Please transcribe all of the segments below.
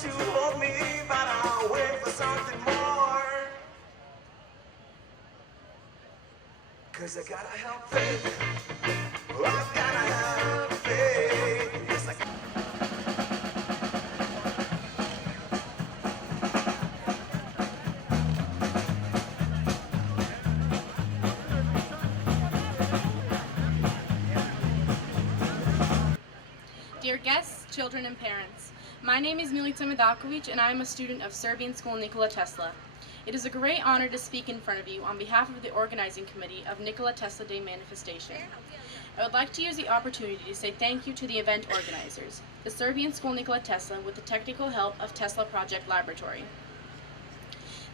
to hold me, but I'll wait for something more. 'Cause I gotta have faith. I gotta have faith. Yes, I Dear guests, children, and parents, my name is Milica Medakovic, and I am a student of Serbian school Nikola Tesla. It is a great honor to speak in front of you on behalf of the organizing committee of Nikola Tesla Day manifestation. I would like to use the opportunity to say thank you to the event organizers, the Serbian school Nikola Tesla with the technical help of Tesla Project Laboratory.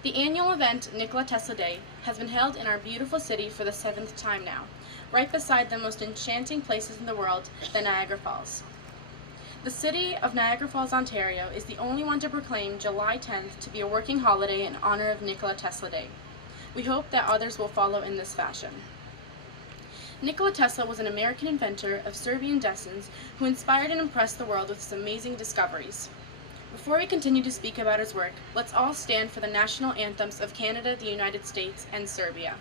The annual event, Nikola Tesla Day, has been held in our beautiful city for the 7th time now, right beside the most enchanting places in the world, the Niagara Falls. The city of Niagara Falls, Ontario is the only one to proclaim July 10th to be a working holiday in honor of Nikola Tesla Day. We hope that others will follow in this fashion. Nikola Tesla was an American inventor of Serbian descent who inspired and impressed the world with his amazing discoveries. Before we continue to speak about his work, let's all stand for the national anthems of Canada, the United States, and Serbia.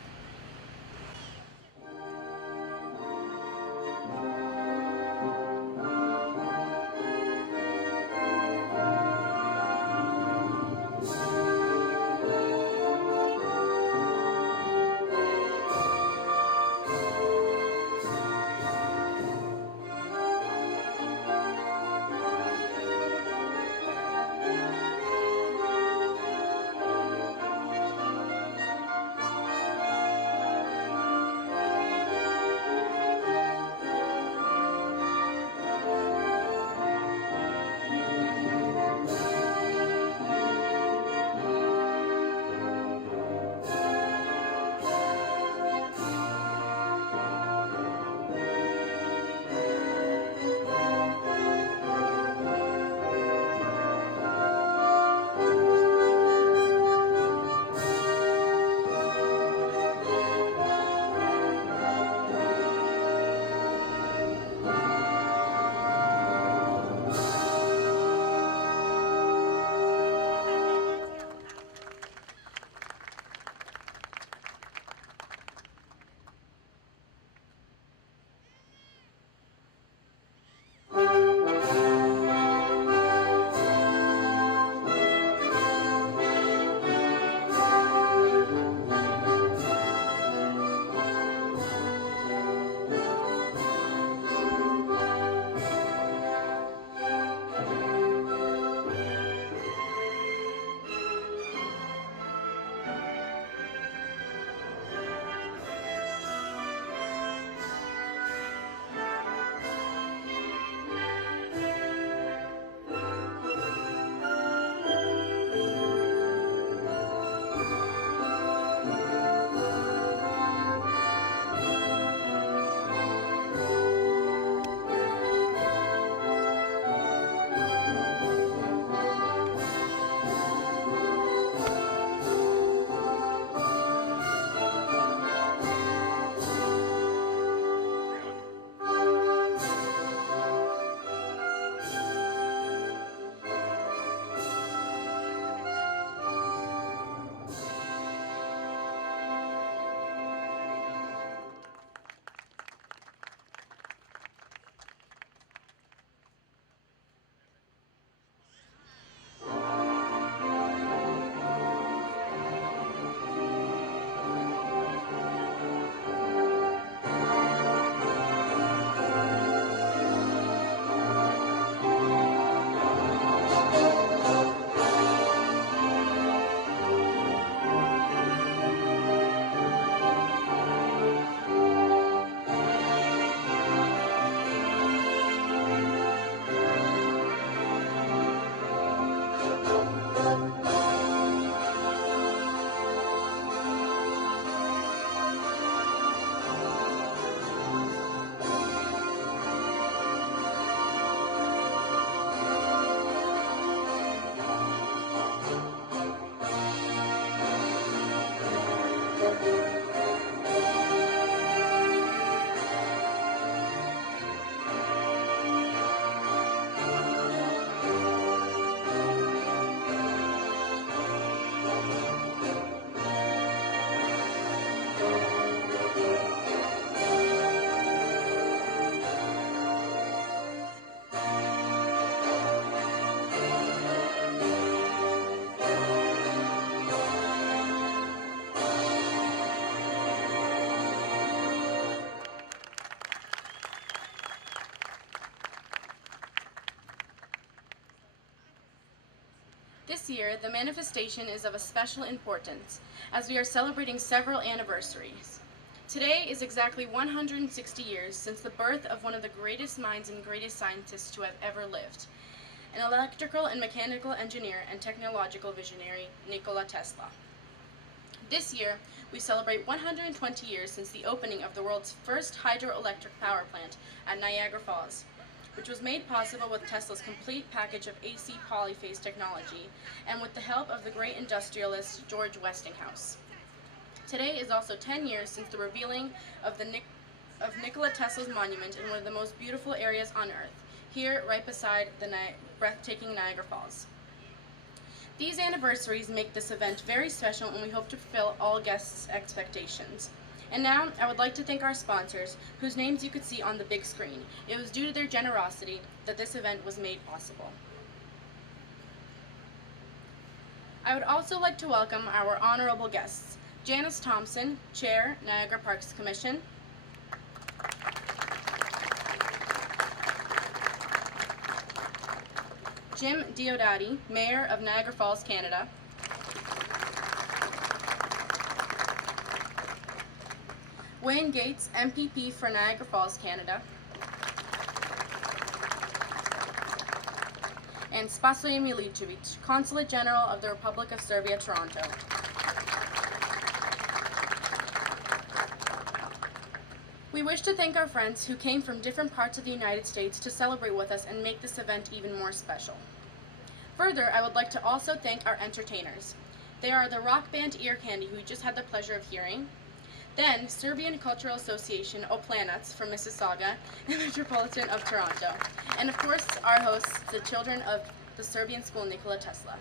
This year, the manifestation is of a special importance, as we are celebrating several anniversaries. Today is exactly 160 years since the birth of one of the greatest minds and greatest scientists to have ever lived, an electrical and mechanical engineer and technological visionary, Nikola Tesla. This year, we celebrate 120 years since the opening of the world's first hydroelectric power plant at Niagara Falls, which was made possible with Tesla's complete package of AC polyphase technology and with the help of the great industrialist George Westinghouse. Today is also 10 years since the revealing of Nikola Tesla's monument in one of the most beautiful areas on Earth, here right beside the breathtaking Niagara Falls. These anniversaries make this event very special, and we hope to fulfill all guests' expectations. And now, I would like to thank our sponsors, whose names you could see on the big screen. It was due to their generosity that this event was made possible. I would also like to welcome our honorable guests, Janice Thompson, Chair, Niagara Parks Commission, Jim Diodati, Mayor of Niagara Falls, Canada, Wayne Gates, MPP for Niagara Falls, Canada, and Spasoje Milicevic, Consulate General of the Republic of Serbia, Toronto. We wish to thank our friends who came from different parts of the United States to celebrate with us and make this event even more special. Further, I would like to also thank our entertainers. They are the rock band Ear Candy, who we just had the pleasure of hearing, then Serbian Cultural Association Oplanac from Mississauga and Metropolitan of Toronto, and of course our hosts, the children of the Serbian school Nikola Tesla.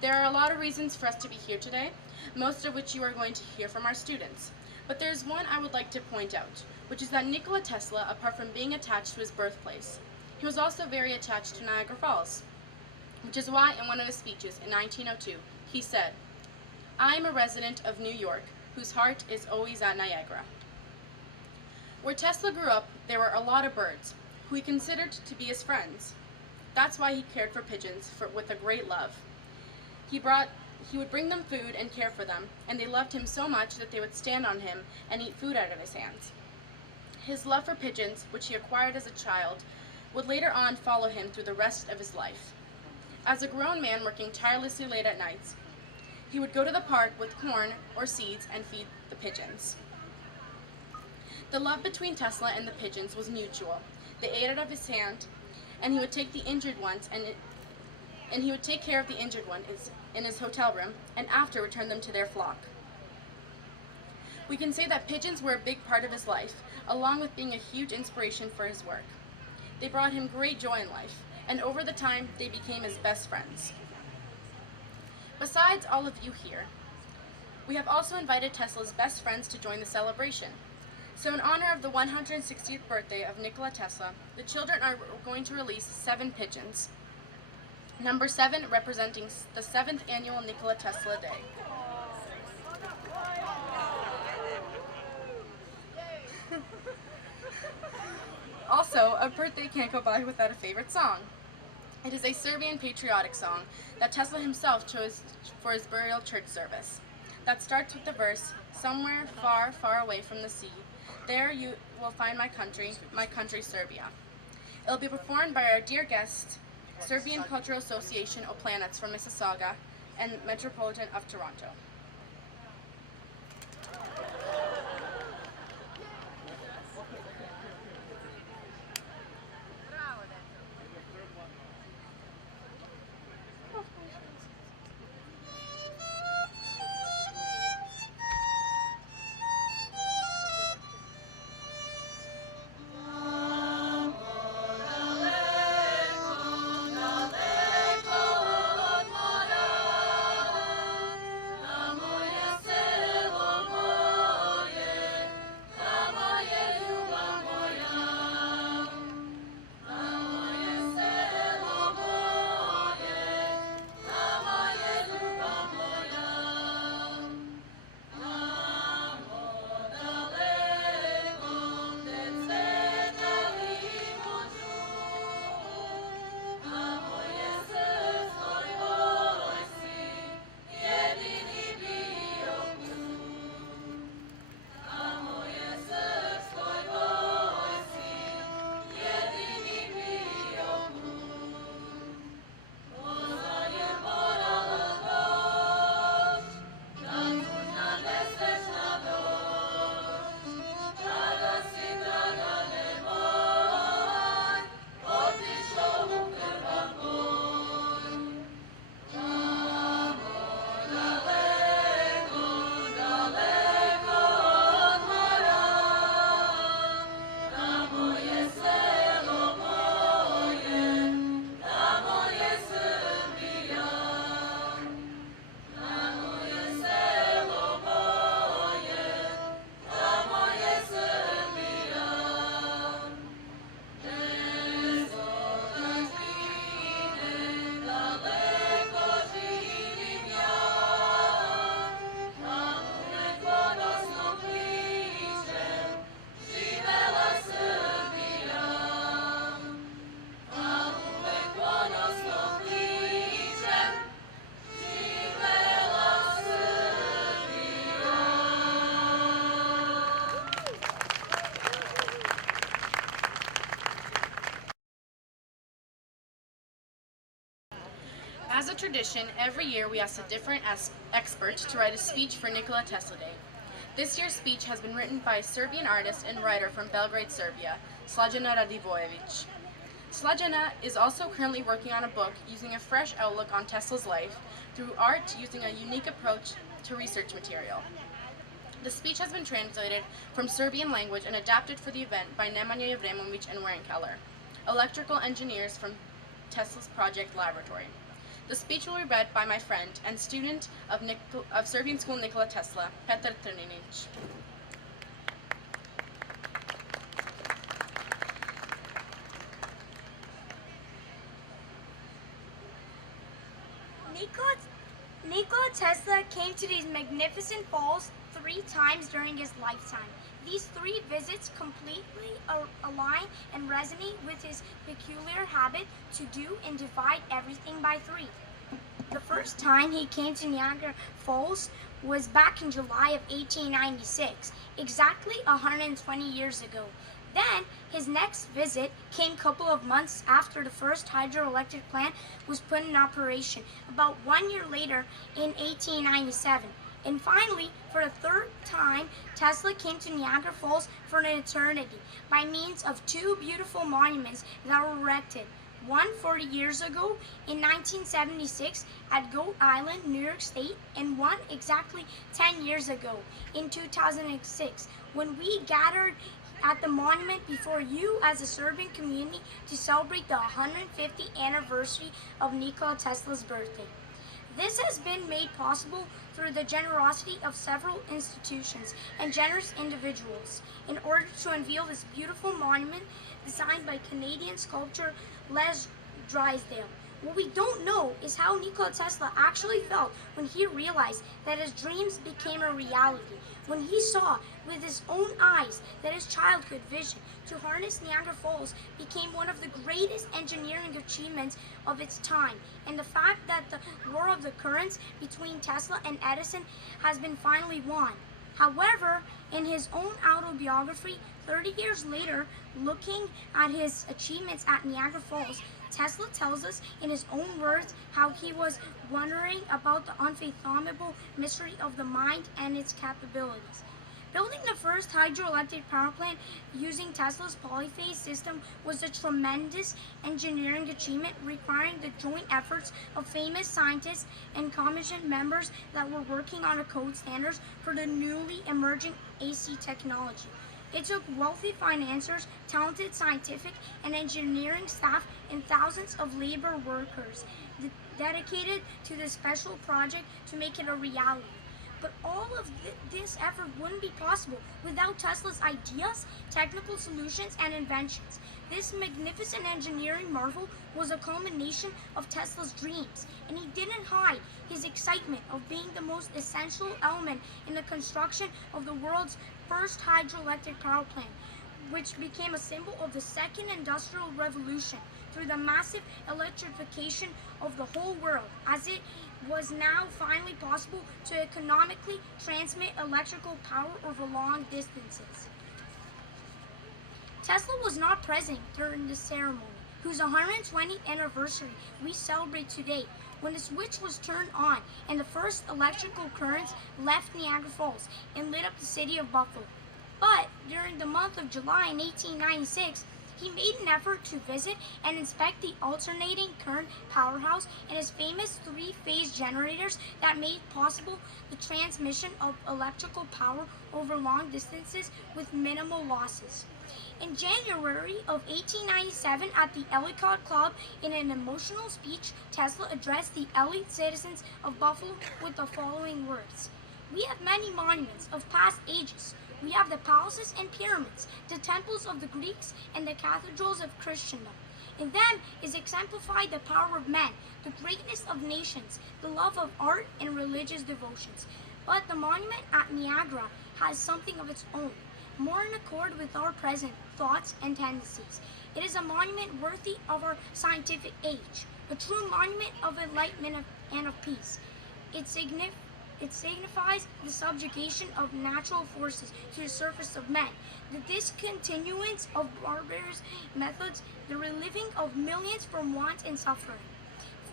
There are a lot of reasons for us to be here today, most of which you are going to hear from our students. But there's one I would like to point out, which is that Nikola Tesla, apart from being attached to his birthplace, he was also very attached to Niagara Falls, which is why in one of his speeches in 1902, he said, "I am a resident of New York, whose heart is always at Niagara." Where Tesla grew up, there were a lot of birds, who he considered to be his friends. That's why he cared for pigeons with a great love. He would bring them food and care for them, and they loved him so much that they would stand on him and eat food out of his hands. His love for pigeons, which he acquired as a child, would later on follow him through the rest of his life. As a grown man working tirelessly late at nights, he would go to the park with corn or seeds and feed the pigeons. The love between Tesla and the pigeons was mutual. They ate out of his hand, and he would take the injured ones and he would take care of the injured one in his hotel room, and after return them to their flock. We can say that pigeons were a big part of his life, along with being a huge inspiration for his work. They brought him great joy in life, and over the time, they became his best friends. Besides all of you here, we have also invited Tesla's best friends to join the celebration. So in honor of the 160th birthday of Nikola Tesla, the children are going to release 7 pigeons. Number 7 representing the 7th annual Nikola Tesla Day. Also, a birthday can't go by without a favorite song. It is a Serbian patriotic song that Tesla himself chose for his burial church service. That starts with the verse, "Somewhere far, far away from the sea, there you will find my country Serbia." It will be performed by our dear guest, Serbian Cultural Association Oplanac from Mississauga and Metropolitan of Toronto. tradition, every year we ask a different expert to write a speech for Nikola Tesla Day. This year's speech has been written by a Serbian artist and writer from Belgrade, Serbia, Slađana Radivojević. Slađana is also currently working on a book using a fresh outlook on Tesla's life through art using a unique approach to research material. The speech has been translated from Serbian language and adapted for the event by Nemanja Jevremović and Warren Keller, electrical engineers from Tesla's project laboratory. The speech will be read by my friend and student of Serbian school Nikola Tesla, Petar Trninić. Nikola Tesla came to these magnificent falls 3 times during his lifetime. These 3 visits completely align and resonate with his peculiar habit to do and divide everything by 3. The first time he came to Niagara Falls was back in July of 1896, exactly 120 years ago. Then, his next visit came a couple of months after the first hydroelectric plant was put in operation, about 1 year later in 1897. And finally, for the 3rd time, Tesla came to Niagara Falls for an eternity by means of 2 beautiful monuments that were erected. One 40 years ago in 1976 at Goat Island, New York State, and one exactly 10 years ago in 2006 when we gathered at the monument before you as a Serbian community to celebrate the 150th anniversary of Nikola Tesla's birthday. This has been made possible through the generosity of several institutions and generous individuals in order to unveil this beautiful monument designed by Canadian sculptor Les Drysdale. What we don't know is how Nikola Tesla actually felt when he realized that his dreams became a reality, when he saw with his own eyes that his childhood vision to harness Niagara Falls became one of the greatest engineering achievements of its time, and the fact that the war of the currents between Tesla and Edison has been finally won. However, in his own autobiography, 30 years later, looking at his achievements at Niagara Falls, Tesla tells us in his own words how he was wondering about the unfathomable mystery of the mind and its capabilities. Building the first hydroelectric power plant using Tesla's polyphase system was a tremendous engineering achievement requiring the joint efforts of famous scientists and commission members that were working on a code standards for the newly emerging AC technology. It took wealthy financiers, talented scientific and engineering staff, and thousands of labor workers dedicated to this special project to make it a reality. But all of this effort wouldn't be possible without Tesla's ideas, technical solutions, and inventions. This magnificent engineering marvel was a culmination of Tesla's dreams, and he didn't hide his excitement of being the most essential element in the construction of the world's first hydroelectric power plant, which became a symbol of the second industrial revolution through the massive electrification of the whole world, as it was now finally possible to economically transmit electrical power over long distances. Tesla was not present during the ceremony, whose 120th anniversary we celebrate today, when the switch was turned on and the first electrical currents left Niagara Falls and lit up the city of Buffalo. But during the month of July in 1896, he made an effort to visit and inspect the alternating current powerhouse and his famous 3-phase generators that made possible the transmission of electrical power over long distances with minimal losses. In January of 1897 at the Ellicott Club, in an emotional speech, Tesla addressed the elite citizens of Buffalo with the following words: "We have many monuments of past ages. We have the palaces and pyramids, the temples of the Greeks, and the cathedrals of Christendom. In them is exemplified the power of men, the greatness of nations, the love of art and religious devotions. But the monument at Niagara has something of its own, more in accord with our present thoughts and tendencies. It is a monument worthy of our scientific age, a true monument of enlightenment and of peace. It signifies the subjugation of natural forces to the service of men, the discontinuance of barbarous methods, the reliving of millions from want and suffering.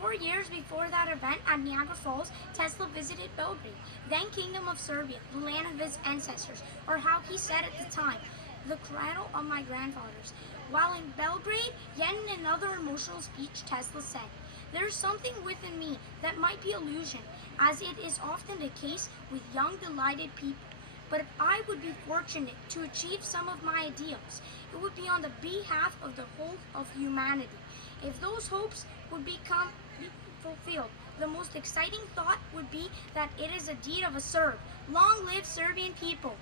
4 years before that event at Niagara Falls, Tesla visited Belgrade, then Kingdom of Serbia, the land of his ancestors, or how he said at the time, the cradle of my grandfathers. While in Belgrade, yet in another emotional speech, Tesla said, "There is something within me that might be illusion, as it is often the case with young, delighted people. But if I would be fortunate to achieve some of my ideals, it would be on the behalf of the whole of humanity. If those hopes would be fulfilled, the most exciting thought would be that it is a deed of a Serb. Long live Serbian people!"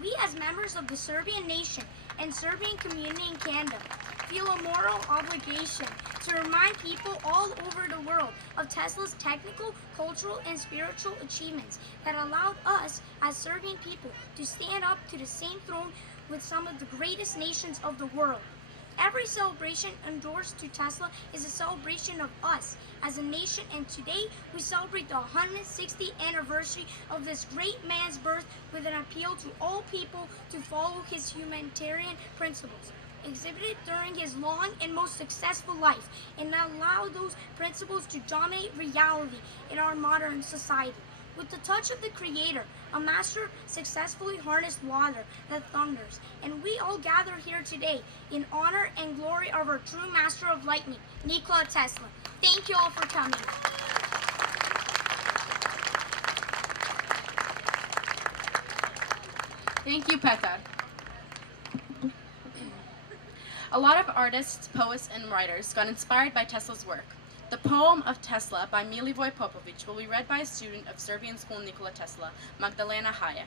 We as members of the Serbian nation and Serbian community in Canada feel a moral obligation to remind people all over the world of Tesla's technical, cultural, and spiritual achievements that allowed us as Serbian people to stand up to the same throne with some of the greatest nations of the world. Every celebration endorsed to Tesla is a celebration of us as a nation, and today we celebrate the 160th anniversary of this great man's birth with an appeal to all people to follow his humanitarian principles, exhibited during his long and most successful life, and allow those principles to dominate reality in our modern society. With the touch of the Creator, a master successfully harnessed water that thunders, and we all gather here today in honor and glory of our true master of lightning, Nikola Tesla. Thank you all for coming. Thank you, Petar. A lot of artists, poets, and writers got inspired by Tesla's work. The poem of Tesla by Milivoj Popović will be read by a student of Serbian school Nikola Tesla, Magdalena Hayek.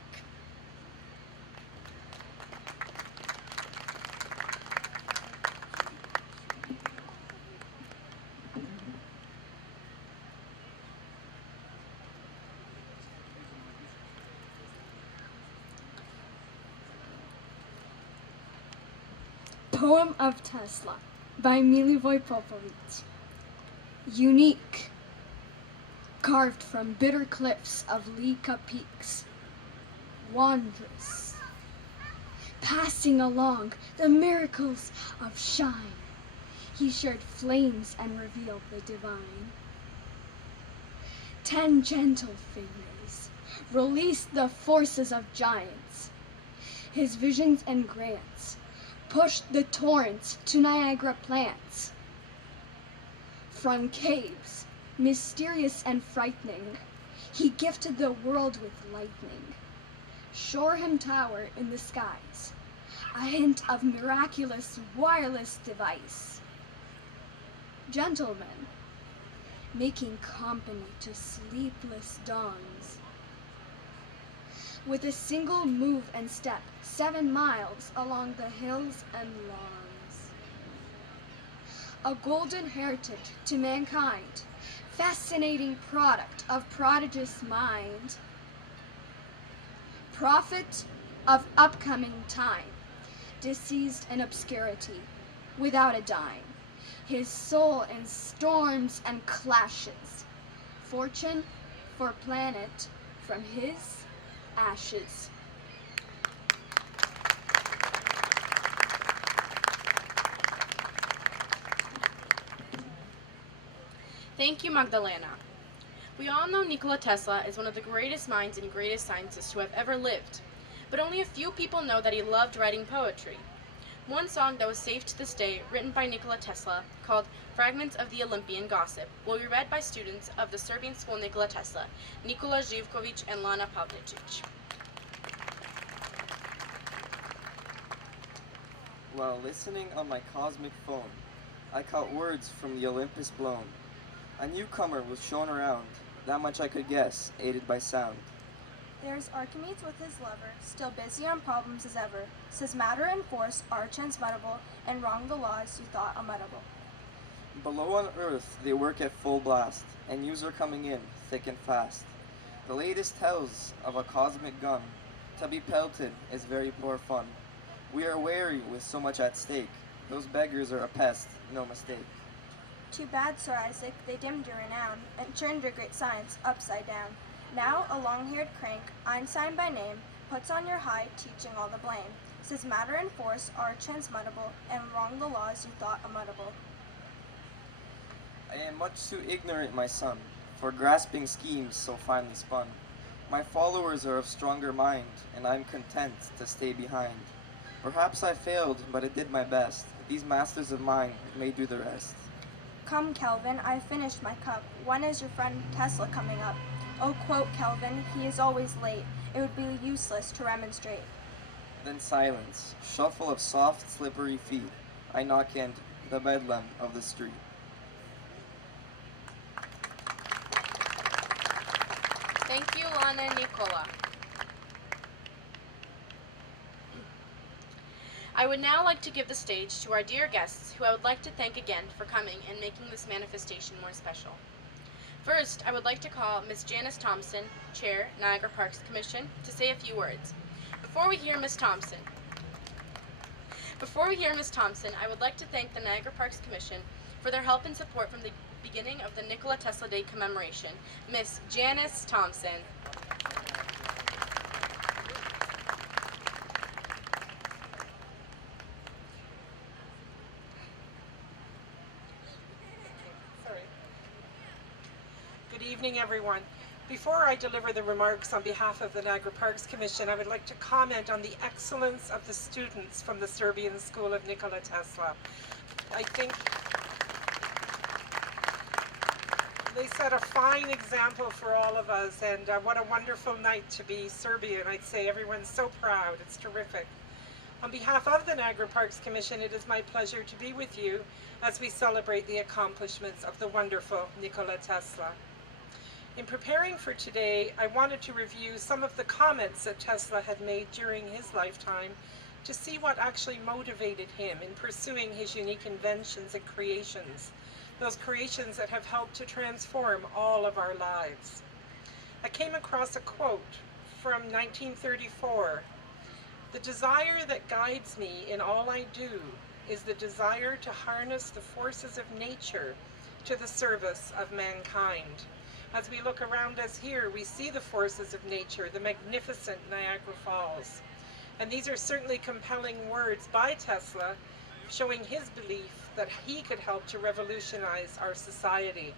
Poem of Tesla by Milivoj Popović. Unique, carved from bitter cliffs of Lika peaks, wondrous, passing along the miracles of shine, he shared flames and revealed the divine. 10 gentle fingers released the forces of giants. His visions and grants pushed the torrents to Niagara plants. From caves, mysterious and frightening, he gifted the world with lightning. Shoreham Tower in the skies, a hint of miraculous wireless device. Gentlemen, making company to sleepless dawns. With a single move and step, 7 miles along the hills and lawns. A golden heritage to mankind, fascinating product of prodigious mind. Prophet of upcoming time, deceased in obscurity, without a dime. His soul in storms and clashes, fortune for planet from his ashes. Thank you, Magdalena. We all know Nikola Tesla is one of the greatest minds and greatest scientists who have ever lived, but only a few people know that he loved writing poetry. One song that was saved to this day, written by Nikola Tesla, called Fragments of the Olympian Gossip, will be read by students of the Serbian school Nikola Tesla, Nikola Živković and Lana Pavličić. While listening on my cosmic phone, I caught words from the Olympus blown. A newcomer was shown around, that much I could guess, aided by sound. There's Archimedes with his lover, still busy on problems as ever. Says matter and force are transmutable, and wrong the laws you thought unmutable. Below on Earth, they work at full blast, and news are coming in, thick and fast. The latest tells of a cosmic gun. To be pelted is very poor fun. We are wary with so much at stake. Those beggars are a pest, no mistake. Too bad, Sir Isaac, they dimmed your renown, and turned your great science upside down. Now a long-haired crank, Einstein by name, puts on your hide, teaching all the blame. Says matter and force are transmutable, and wrong the laws you thought immutable. I am much too ignorant, my son, for grasping schemes so finely spun. My followers are of stronger mind, and I am content to stay behind. Perhaps I failed, but I did my best. These masters of mine may do the rest. Come, Kelvin, I've finished my cup. When is your friend Tesla coming up? Oh, quote Kelvin, he is always late. It would be useless to remonstrate. Then silence, shuffle of soft, slippery feet. I knock in the bedlam of the street. Thank you, Lana and Nikola. I would now like to give the stage to our dear guests, who I would like to thank again for coming and making this manifestation more special. First, I would like to call Ms. Janice Thompson, Chair, Niagara Parks Commission, to say a few words. Before we hear Ms. Thompson, I would like to thank the Niagara Parks Commission for their help and support from the beginning of the Nikola Tesla Day commemoration. Ms. Janice Thompson. Good evening, everyone. Before I deliver the remarks on behalf of the Niagara Parks Commission, I would like to comment on the excellence of the students from the Serbian School of Nikola Tesla. I think they set a fine example for all of us, and what a wonderful night to be Serbian. I'd say everyone's so proud. It's terrific. On behalf of the Niagara Parks Commission, it is my pleasure to be with you as we celebrate the accomplishments of the wonderful Nikola Tesla. In preparing for today, I wanted to review some of the comments that Tesla had made during his lifetime to see what actually motivated him in pursuing his unique inventions and creations, those creations that have helped to transform all of our lives. I came across a quote from 1934. "The desire that guides me in all I do is the desire to harness the forces of nature to the service of mankind." As we look around us here, we see the forces of nature, the magnificent Niagara Falls. And these are certainly compelling words by Tesla, showing his belief that he could help to revolutionize our society.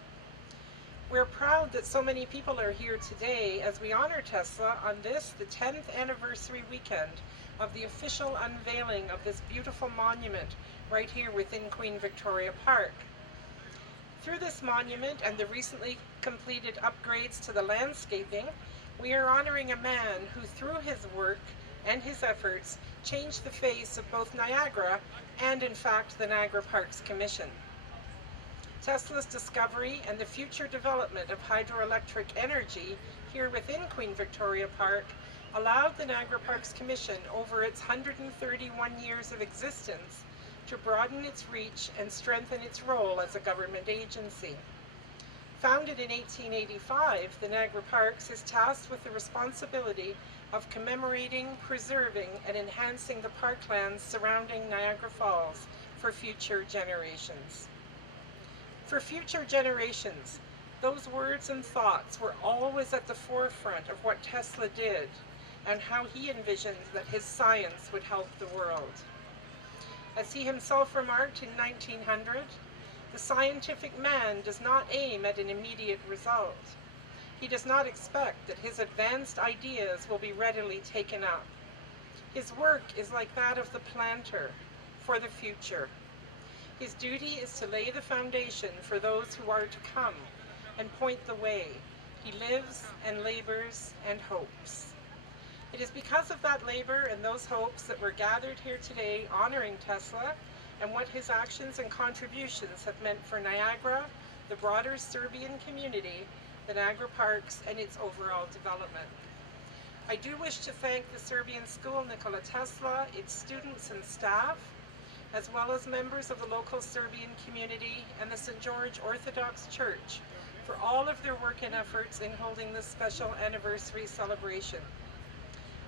We're proud that so many people are here today as we honor Tesla on this, the 10th anniversary weekend of the official unveiling of this beautiful monument right here within Queen Victoria Park. Through this monument and the recently completed upgrades to the landscaping, we are honoring a man who, through his work and his efforts, changed the face of both Niagara and, in fact, the Niagara Parks Commission. Tesla's discovery and the future development of hydroelectric energy here within Queen Victoria Park allowed the Niagara Parks Commission, over its 131 years of existence, to broaden its reach and strengthen its role as a government agency. Founded in 1885, the Niagara Parks is tasked with the responsibility of commemorating, preserving, and enhancing the parklands surrounding Niagara Falls for future generations. For future generations, those words and thoughts were always at the forefront of what Tesla did and how he envisioned that his science would help the world. As he himself remarked in 1900, the scientific man does not aim at an immediate result. He does not expect that his advanced ideas will be readily taken up. His work is like that of the planter for the future. His duty is to lay the foundation for those who are to come and point the way. He lives and labors and hopes. It is because of that labor and those hopes that we're gathered here today honoring Tesla and what his actions and contributions have meant for Niagara, the broader Serbian community, the Niagara Parks, and its overall development. I do wish to thank the Serbian School Nikola Tesla, its students and staff, as well as members of the local Serbian community and the St. George Orthodox Church for all of their work and efforts in holding this special anniversary celebration.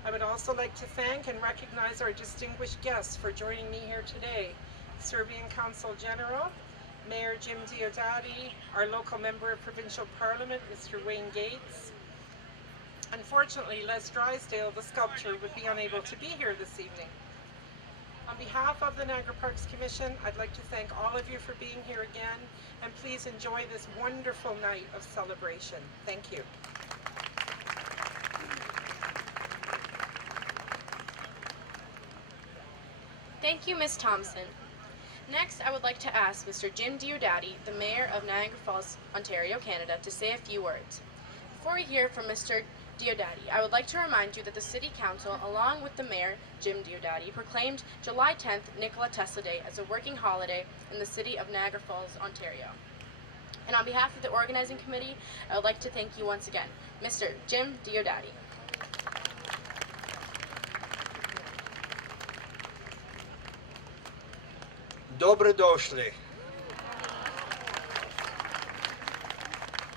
I would also like to thank and recognize our distinguished guests for joining me here today. Serbian Consul General, Mayor Jim Diodati, our local Member of Provincial Parliament, Mr. Wayne Gates. Unfortunately, Les Drysdale, the sculptor, would be unable to be here this evening. On behalf of the Niagara Parks Commission, I'd like to thank all of you for being here again, and please enjoy this wonderful night of celebration. Thank you. Thank you, Ms. Thompson. Next, I would like to ask Mr. Jim Diodati, the Mayor of Niagara Falls, Ontario, Canada, to say a few words. Before we hear from Mr. Diodati, I would like to remind you that the City Council, along with the Mayor, Jim Diodati, proclaimed July 10th Nikola Tesla Day as a working holiday in the city of Niagara Falls, Ontario. And on behalf of the organizing committee, I would like to thank you once again, Mr. Jim Diodati. Dobrodošli.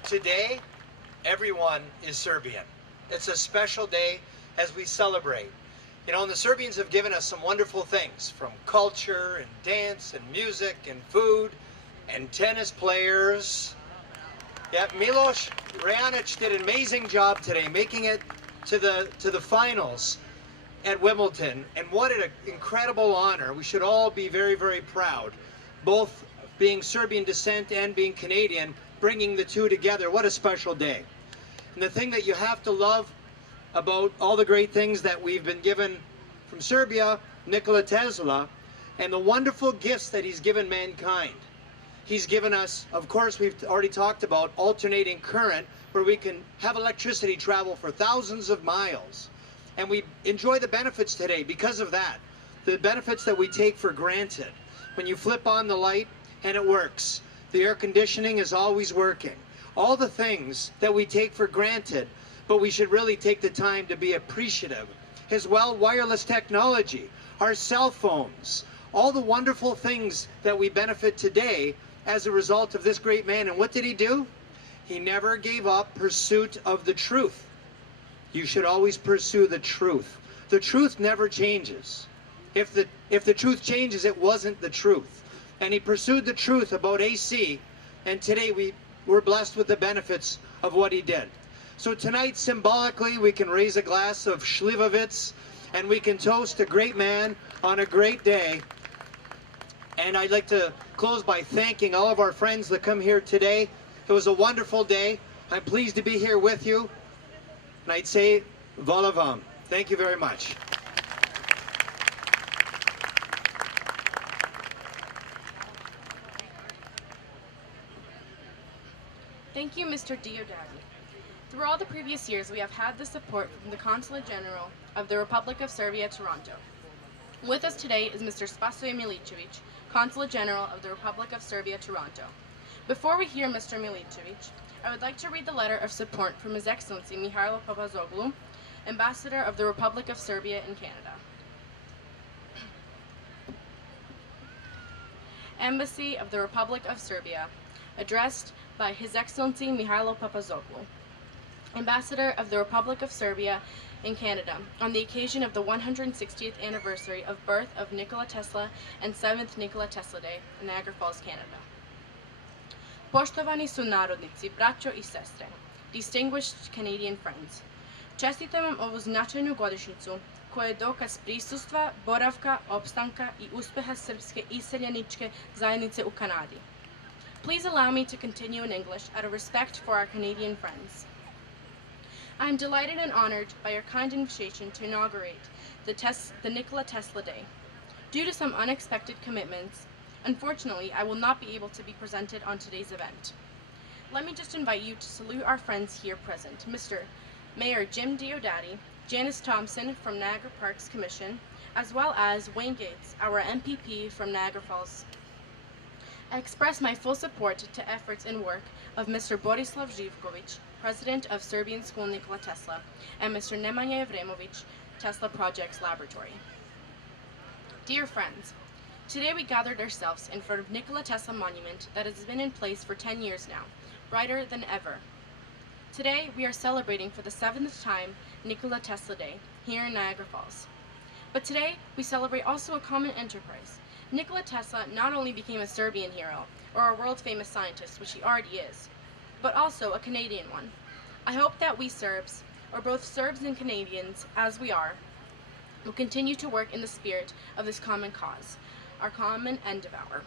Today, everyone is Serbian. It's a special day as we celebrate. You know, and the Serbians have given us some wonderful things, from culture and dance and music and food and tennis players. Yeah, Milos Raonic did an amazing job today, making it to the finals at Wimbledon, and what an incredible honor. We should all be very, very proud, both being Serbian descent and being Canadian, bringing the two together. What a special day. And the thing that you have to love about all the great things that we've been given from Serbia, Nikola Tesla, and the wonderful gifts that he's given mankind. He's given us, of course, we've already talked about alternating current, where we can have electricity travel for thousands of miles. And we enjoy the benefits today because of that. The benefits that we take for granted. When you flip on the light and it works. The air conditioning is always working. All the things that we take for granted, but we should really take the time to be appreciative. As well, wireless technology, our cell phones, all the wonderful things that we benefit today as a result of this great man. And what did he do? He never gave up pursuit of the truth. You should always pursue the truth. The truth never changes. If the truth changes, it wasn't the truth. And he pursued the truth about AC, and today we're blessed with the benefits of what he did. So tonight, symbolically, we can raise a glass of Slivovitz, and we can toast a great man on a great day. And I'd like to close by thanking all of our friends that come here today. It was a wonderful day. I'm pleased to be here with you. And I'd say, Hvala vam. Thank you very much. Thank you, Mr. Diodati. Through all the previous years, we have had the support from the Consulate General of the Republic of Serbia, Toronto. With us today is Mr. Spasoje Milicevic, Consulate General of the Republic of Serbia, Toronto. Before we hear Mr. Milicevic, I would like to read the letter of support from His Excellency Mihailo Papazoglu, Ambassador of the Republic of Serbia in Canada. Embassy of the Republic of Serbia, addressed by His Excellency Mihailo Papazoglu, Ambassador of the Republic of Serbia in Canada, on the occasion of the 160th anniversary of birth of Nikola Tesla and 7th Nikola Tesla Day in Niagara Falls, Canada. Poštovani sunarodnici, braćo I sestre, distinguished Canadian friends, čestitam vam ovu značajnu godišnjicu koja je dokaz prisustva, boravka, opstanka I uspeha srpske iseljeničke zajednice u Kanadi. Please allow me to continue in English out of respect for our Canadian friends. I am delighted and honored by your kind invitation to inaugurate the Nikola Tesla Day. Due to some unexpected commitments, unfortunately, I will not be able to be presented on today's event. Let me just invite you to salute our friends here present, Mr. Mayor Jim Diodati, Janice Thompson from Niagara Parks Commission, as well as Wayne Gates, our MPP from Niagara Falls. I express my full support to efforts and work of Mr. Borislav Živković, President of Serbian School Nikola Tesla, and Mr. Nemanja Evremović, Tesla Projects Laboratory. Dear friends, today we gathered ourselves in front of Nikola Tesla Monument that has been in place for 10 years now, brighter than ever. Today we are celebrating for the 7th time Nikola Tesla Day here in Niagara Falls. But today we celebrate also a common enterprise. Nikola Tesla not only became a Serbian hero, or a world-famous scientist, which he already is, but also a Canadian one. I hope that we Serbs, or both Serbs and Canadians as we are, will continue to work in the spirit of this common cause, our common end of our.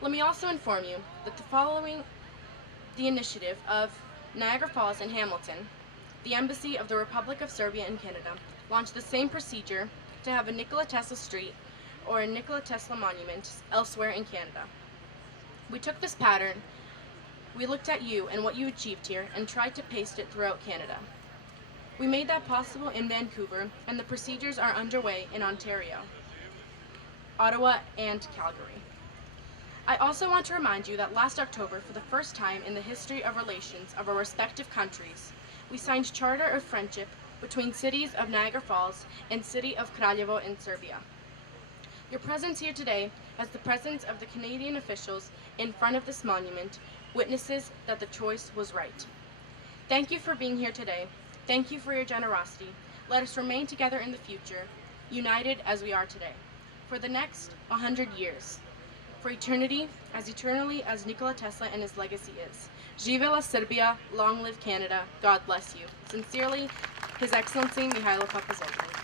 Let me also inform you that following the initiative of Niagara Falls and Hamilton, the Embassy of the Republic of Serbia in Canada launched the same procedure to have a Nikola Tesla street or a Nikola Tesla monument elsewhere in Canada. We took this pattern, we looked at you and what you achieved here, and tried to paste it throughout Canada. We made that possible in Vancouver, and the procedures are underway in Ontario, Ottawa, and Calgary. I also want to remind you that last October, for the first time in the history of relations of our respective countries, we signed Charter of Friendship between cities of Niagara Falls and city of Kraljevo in Serbia. Your presence here today, as the presence of the Canadian officials in front of this monument, witnesses that the choice was right. Thank you for being here today. Thank you for your generosity. Let us remain together in the future, united as we are today, for the next 100 years, for eternity as Nikola Tesla and his legacy is. Živela Serbia, long live Canada, God bless you. Sincerely, His Excellency Mihailo Papazoglu.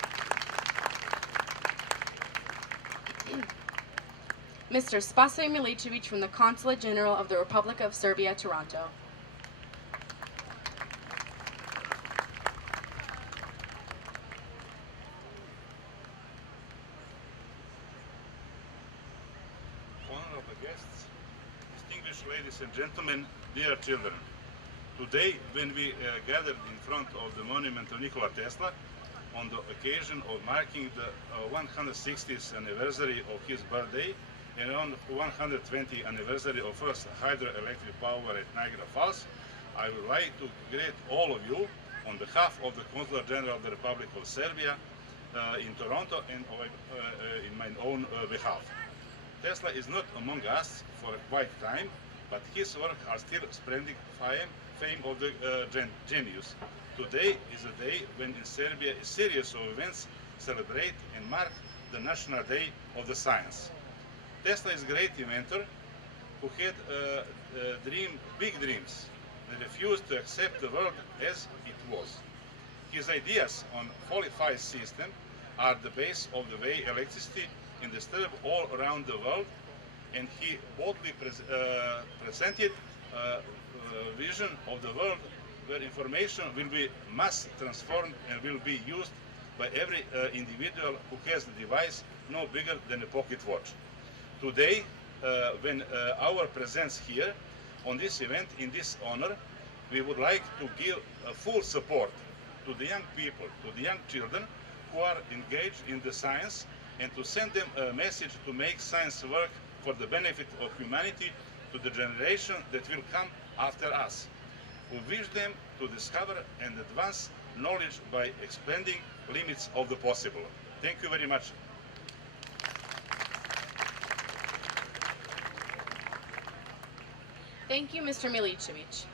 Mr. Spasoj Milicevic from the Consulate General of the Republic of Serbia, Toronto. Honorable guests, distinguished ladies and gentlemen, dear children. Today, when we gathered in front of the monument of Nikola Tesla, on the occasion of marking the 160th anniversary of his birthday and on 120th anniversary of first hydroelectric power at Niagara Falls, I would like to greet all of you on behalf of the Consulate General of the Republic of Serbia in Toronto and in my own behalf. Tesla is not among us for quite time, but his work are still spreading fame of the genius. Today is a day when in Serbia a series of events celebrate and mark the National Day of the Science. Tesla is a great inventor who had big dreams, and refused to accept the world as it was. His ideas on folified system are the base of the way electricity is distributed all around the world, and he boldly presented a vision of the world where information will be mass transformed and will be used by every individual who has a device no bigger than a pocket watch. Today, when our presence here on this event, in this honor, we would like to give full support to the young people, to the young children who are engaged in the science, and to send them a message to make science work for the benefit of humanity to the generation that will come after us. We wish them to discover and advance knowledge by expanding limits of the possible. Thank you very much. Thank you, Mr. Milicevic.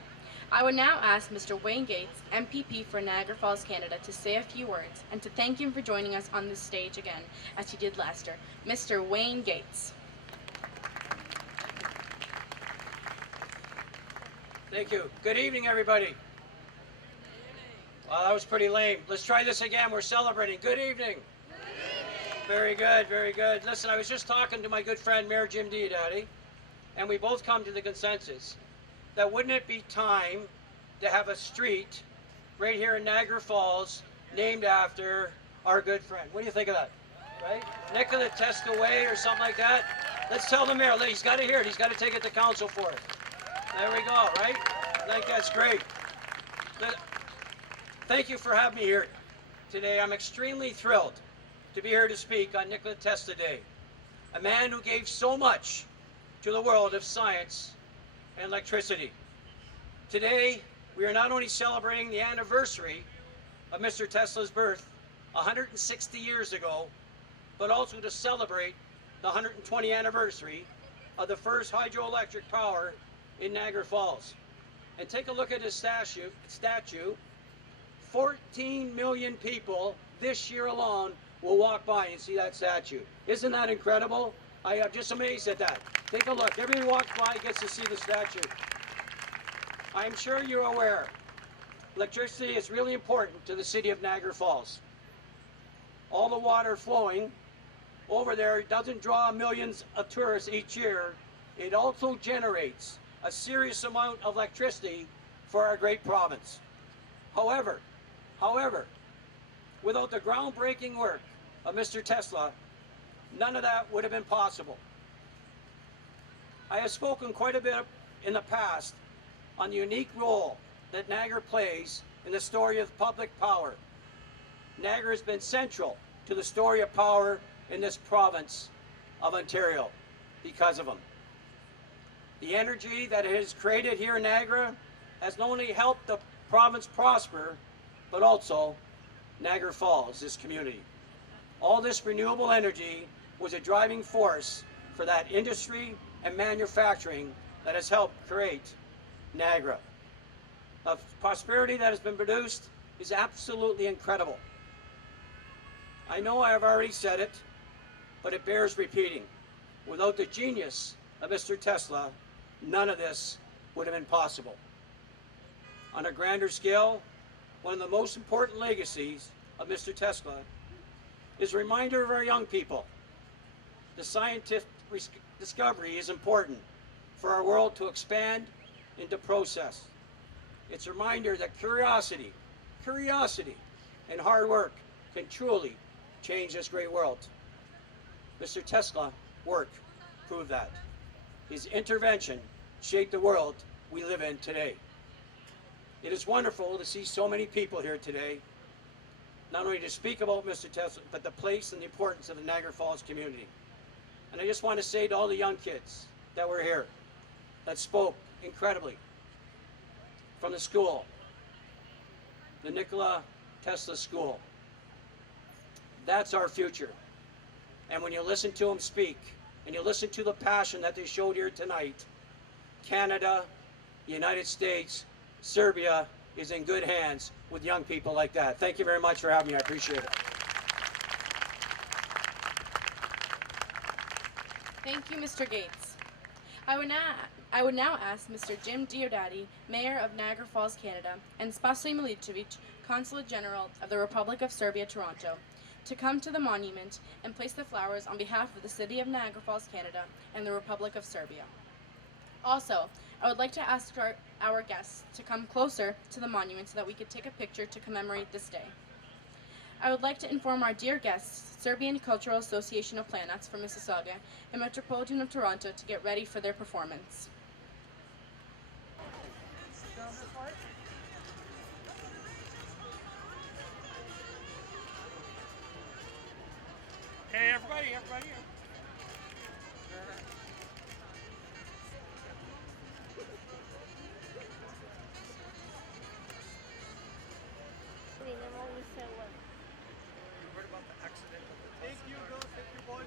I would now ask Mr. Wayne Gates, MPP for Niagara Falls, Canada, to say a few words and to thank him for joining us on this stage again, as he did last year. Mr. Wayne Gates. Thank you. Good evening, everybody. Well, that was pretty lame. Let's try this again. We're celebrating. Good evening. Very good, very good. Listen, I was just talking to my good friend, Mayor Jim Diodati, and we both come to the consensus that wouldn't it be time to have a street right here in Niagara Falls named after our good friend? What do you think of that? Right? Nikola Tesla Way or something like that? Let's tell the mayor. He's got to hear it. He's got to take it to council for it. There we go, right? I think that's great. Thank you for having me here today. I'm extremely thrilled to be here to speak on Nikola Tesla Day, a man who gave so much to the world of science and electricity. Today, we are not only celebrating the anniversary of Mr. Tesla's birth 160 years ago, but also to celebrate the 120th anniversary of the first hydroelectric power in Niagara Falls. And take a look at his statue. 14 million people this year alone will walk by and see that statue. Isn't that incredible? I am just amazed at that. Take a look. Everybody walks by gets to see the statue. I'm sure you're aware, electricity is really important to the city of Niagara Falls. all the water flowing over there doesn't draw millions of tourists each year. It also generates a serious amount of electricity for our great province. However, without the groundbreaking work of Mr. Tesla, none of that would have been possible. I have spoken quite a bit in the past on the unique role that Niagara plays in the story of public power. Niagara has been central to the story of power in this province of Ontario because of him. The energy that it has created here in Niagara has not only helped the province prosper, but also Niagara Falls, this community. All this renewable energy was a driving force for that industry and manufacturing that has helped create Niagara. The prosperity that has been produced is absolutely incredible. I know I have already said it, but it bears repeating. Without the genius of Mr. Tesla, none of this would have been possible. On a grander scale, one of the most important legacies of Mr. Tesla is a reminder of our young people. The scientific discovery is important for our world to expand into process. It's a reminder that curiosity, and hard work can truly change this great world. Mr. Tesla's work proved that. His intervention shaped the world we live in today. It is wonderful to see so many people here today, not only to speak about Mr. Tesla, but the place and the importance of the Niagara Falls community. And I just want to say to all the young kids that were here, that spoke incredibly from the school, the Nikola Tesla School, that's our future. And when you listen to them speak, and you listen to the passion that they showed here tonight, Canada, the United States, Serbia is in good hands with young people like that. Thank you very much for having me. I appreciate it. Thank you, Mr. Gates. I would now ask Mr. Jim Diodati, Mayor of Niagara Falls, Canada, and Spasoje Milicevic, Consulate General of the Republic of Serbia, Toronto, to come to the monument and place the flowers on behalf of the City of Niagara Falls, Canada, and the Republic of Serbia. Also, I would like to ask our guests to come closer to the monument so that we could take a picture to commemorate this day. I would like to inform our dear guests, Serbian Cultural Association of Planets from Mississauga and Metropolitan of Toronto, to get ready for their performance. Hey, everybody. Thank you, girls. Thank you, boys.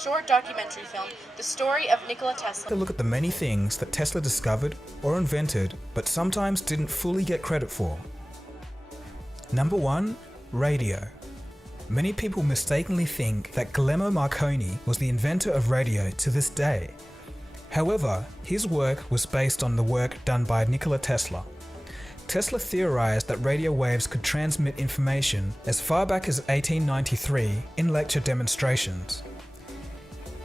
short documentary film, The Story of Nikola Tesla. To look at the many things that Tesla discovered or invented, but sometimes didn't fully get credit for. Number 1, radio. Many people mistakenly think that Guglielmo Marconi was the inventor of radio to this day. However, his work was based on the work done by Nikola Tesla. Tesla theorized that radio waves could transmit information as far back as 1893 in lecture demonstrations.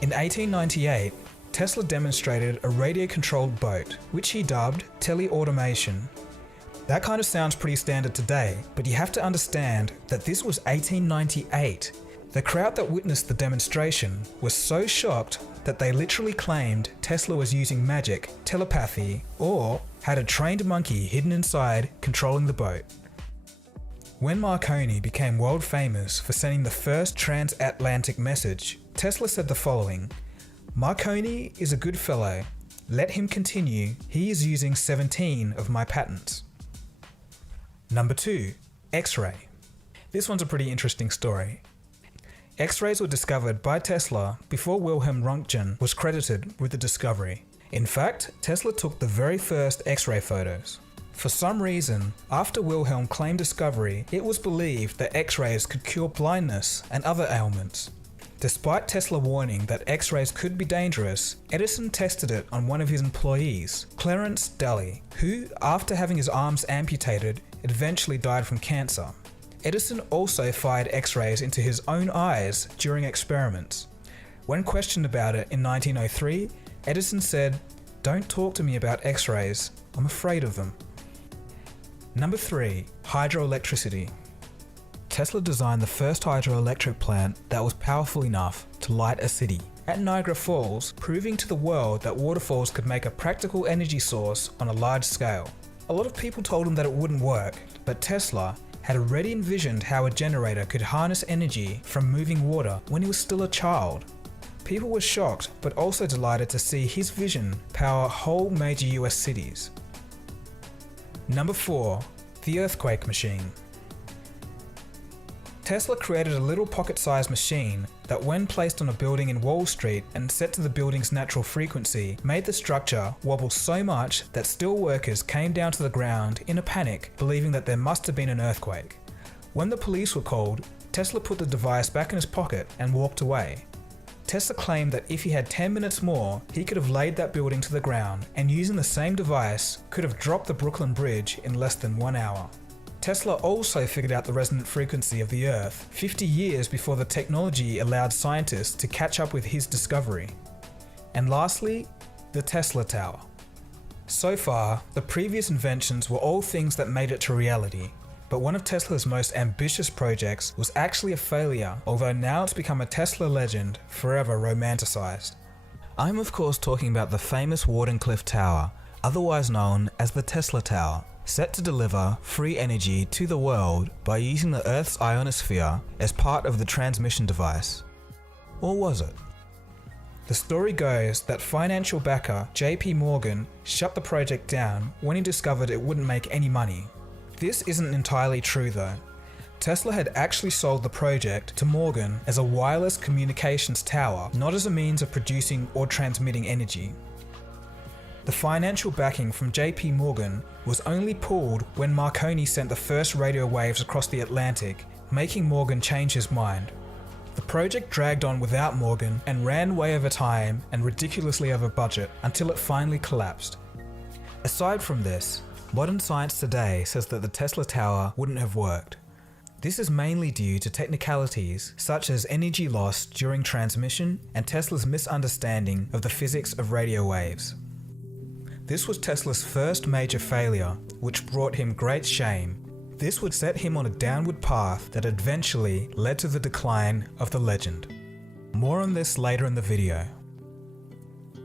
In 1898, Tesla demonstrated a radio-controlled boat, which he dubbed teleautomation. That kind of sounds pretty standard today, but you have to understand that this was 1898. The crowd that witnessed the demonstration was so shocked that they literally claimed Tesla was using magic, telepathy, or had a trained monkey hidden inside controlling the boat. When Marconi became world famous for sending the first transatlantic message, Tesla said the following: "Marconi is a good fellow. Let him continue. He is using 17 of my patents." Number 2, X-ray. This one's a pretty interesting story. X-rays were discovered by Tesla before Wilhelm Röntgen was credited with the discovery. In fact, Tesla took the very first X-ray photos. For some reason, after Wilhelm claimed discovery, it was believed that X-rays could cure blindness and other ailments. Despite Tesla warning that X-rays could be dangerous, Edison tested it on one of his employees, Clarence Daly, who, after having his arms amputated, eventually died from cancer. Edison also fired X-rays into his own eyes during experiments. When questioned about it in 1903, Edison said, "Don't talk to me about X-rays, I'm afraid of them." Number 3, hydroelectricity. Tesla designed the first hydroelectric plant that was powerful enough to light a city at Niagara Falls, proving to the world that waterfalls could make a practical energy source on a large scale. A lot of people told him that it wouldn't work, but Tesla had already envisioned how a generator could harness energy from moving water when he was still a child. People were shocked, but also delighted to see his vision power whole major US cities. Number 4, the earthquake machine. Tesla created a little pocket-sized machine that, when placed on a building in Wall Street and set to the building's natural frequency, made the structure wobble so much that steel workers came down to the ground in a panic, believing that there must have been an earthquake. When the police were called, Tesla put the device back in his pocket and walked away. Tesla claimed that if he had 10 minutes more, he could have laid that building to the ground, and using the same device, could have dropped the Brooklyn Bridge in less than 1 hour. Tesla also figured out the resonant frequency of the Earth 50 years before the technology allowed scientists to catch up with his discovery. And lastly, the Tesla Tower. So far, the previous inventions were all things that made it to reality, but one of Tesla's most ambitious projects was actually a failure, although now it's become a Tesla legend, forever romanticized. I'm of course talking about the famous Wardenclyffe Tower, otherwise known as the Tesla Tower, set to deliver free energy to the world by using the Earth's ionosphere as part of the transmission device. Or was it? The story goes that financial backer JP Morgan shut the project down when he discovered it wouldn't make any money. This isn't entirely true though. Tesla had actually sold the project to Morgan as a wireless communications tower, not as a means of producing or transmitting energy. The financial backing from JP Morgan was only pulled when Marconi sent the first radio waves across the Atlantic, making Morgan change his mind. The project dragged on without Morgan and ran way over time and ridiculously over budget until it finally collapsed. Aside from this, modern science today says that the Tesla Tower wouldn't have worked. This is mainly due to technicalities such as energy loss during transmission and Tesla's misunderstanding of the physics of radio waves. This was Tesla's first major failure, which brought him great shame. This would set him on a downward path that eventually led to the decline of the legend. More on this later in the video.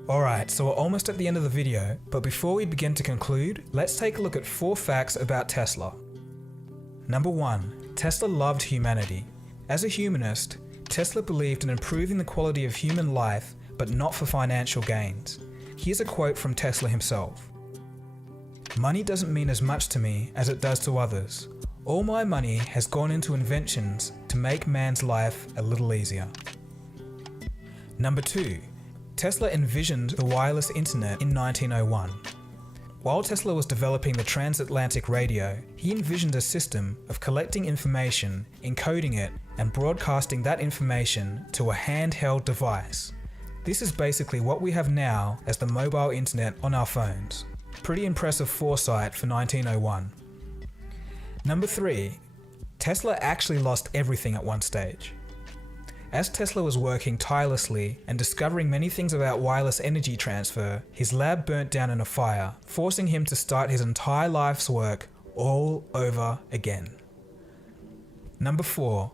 Alright, so we're almost at the end of the video, but before we begin to conclude, let's take a look at 4 facts about Tesla. Number 1. Tesla loved humanity. As a humanist, Tesla believed in improving the quality of human life, but not for financial gains. Here's a quote from Tesla himself. "Money doesn't mean as much to me as it does to others. All my money has gone into inventions to make man's life a little easier." Number 2. Tesla envisioned the wireless internet in 1901. While Tesla was developing the transatlantic radio, he envisioned a system of collecting information, encoding it, and broadcasting that information to a handheld device. This is basically what we have now as the mobile internet on our phones. Pretty impressive foresight for 1901. Number 3. Tesla actually lost everything at one stage. As Tesla was working tirelessly and discovering many things about wireless energy transfer, his lab burnt down in a fire, forcing him to start his entire life's work all over again. Number 4.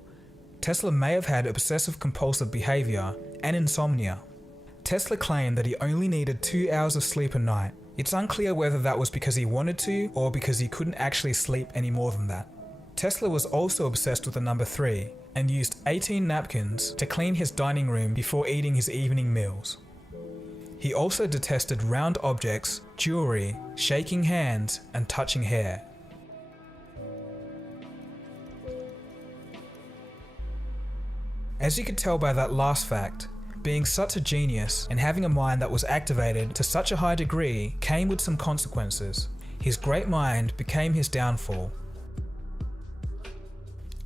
Tesla may have had obsessive compulsive behavior and insomnia. Tesla claimed that he only needed 2 hours of sleep a night. It's unclear whether that was because he wanted to or because he couldn't actually sleep any more than that. Tesla was also obsessed with the number 3 and used 18 napkins to clean his dining room before eating his evening meals. He also detested round objects, jewelry, shaking hands, and touching hair. As you could tell by that last fact, being such a genius and having a mind that was activated to such a high degree came with some consequences. His great mind became his downfall.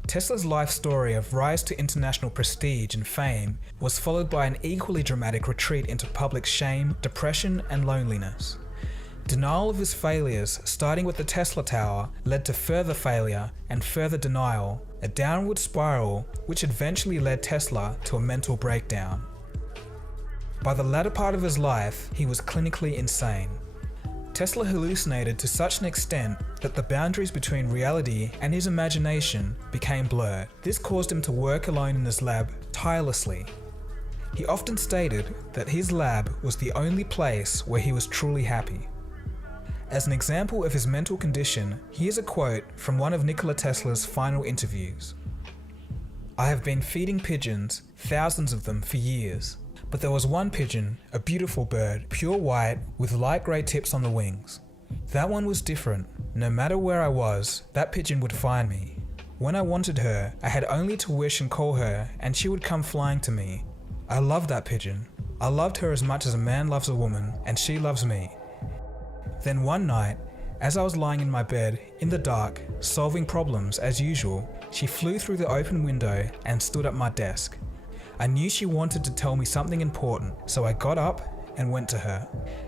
Tesla's life story of rise to international prestige and fame was followed by an equally dramatic retreat into public shame, depression, and loneliness. Denial of his failures, starting with the Tesla Tower, led to further failure and further denial, a downward spiral which eventually led Tesla to a mental breakdown. By the latter part of his life, he was clinically insane. Tesla hallucinated to such an extent that the boundaries between reality and his imagination became blurred. This caused him to work alone in his lab tirelessly. He often stated that his lab was the only place where he was truly happy. As an example of his mental condition, here's a quote from one of Nikola Tesla's final interviews. "I have been feeding pigeons, thousands of them, for years. But there was one pigeon, a beautiful bird, pure white, with light grey tips on the wings. That one was different. No matter where I was, that pigeon would find me. When I wanted her, I had only to wish and call her, and she would come flying to me. I loved that pigeon. I loved her as much as a man loves a woman, and she loves me. Then one night, as I was lying in my bed, in the dark, solving problems as usual, she flew through the open window and stood at my desk. I knew she wanted to tell me something important, so I got up and went to her.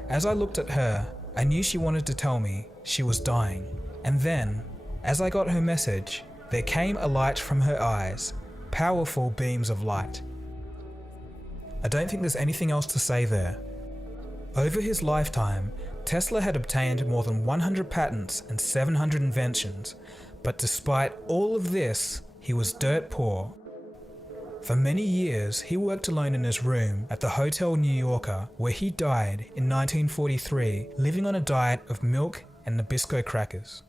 As I looked at her, I knew she wanted to tell me she was dying. And then, as I got her message, there came a light from her eyes, powerful beams of light." I don't think there's anything else to say there. Over his lifetime, Tesla had obtained more than 100 patents and 700 inventions, but despite all of this, he was dirt poor. For many years, he worked alone in his room at the Hotel New Yorker, where he died in 1943, living on a diet of milk and Nabisco crackers.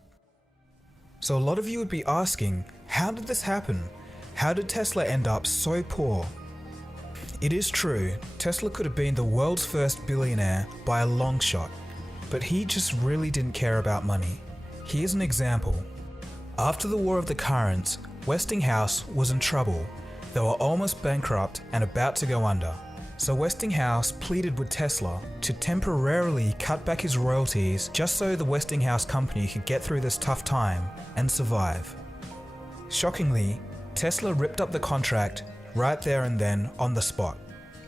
So a lot of you would be asking, how did this happen? How did Tesla end up so poor? It is true, Tesla could have been the world's first billionaire by a long shot, but he just really didn't care about money. Here's an example. After the War of the Currents, Westinghouse was in trouble. They were almost bankrupt and about to go under. So Westinghouse pleaded with Tesla to temporarily cut back his royalties just so the Westinghouse company could get through this tough time and survive. Shockingly, Tesla ripped up the contract right there and then on the spot.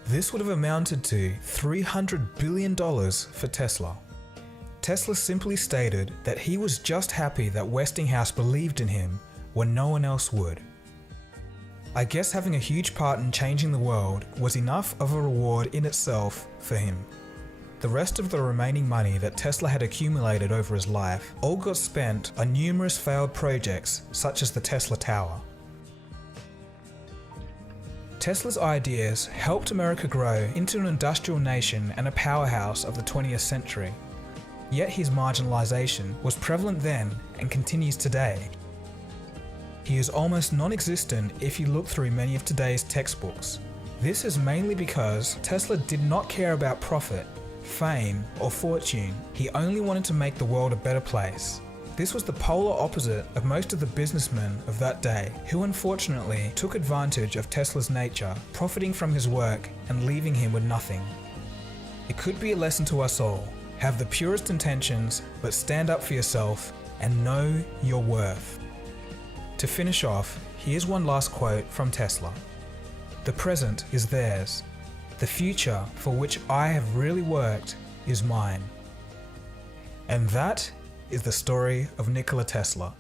This would have amounted to $300 billion for Tesla. Tesla simply stated that he was just happy that Westinghouse believed in him when no one else would. I guess having a huge part in changing the world was enough of a reward in itself for him. The rest of the remaining money that Tesla had accumulated over his life all got spent on numerous failed projects such as the Tesla Tower. Tesla's ideas helped America grow into an industrial nation and a powerhouse of the 20th century. Yet his marginalization was prevalent then and continues today. He is almost non-existent if you look through many of today's textbooks. This is mainly because Tesla did not care about profit, fame, or fortune. He only wanted to make the world a better place. This was the polar opposite of most of the businessmen of that day, who unfortunately took advantage of Tesla's nature, profiting from his work and leaving him with nothing. It could be a lesson to us all. Have the purest intentions, but stand up for yourself and know your worth. To finish off, here's one last quote from Tesla. "The present is theirs. The future for which I have really worked is mine." And that is the story of Nikola Tesla.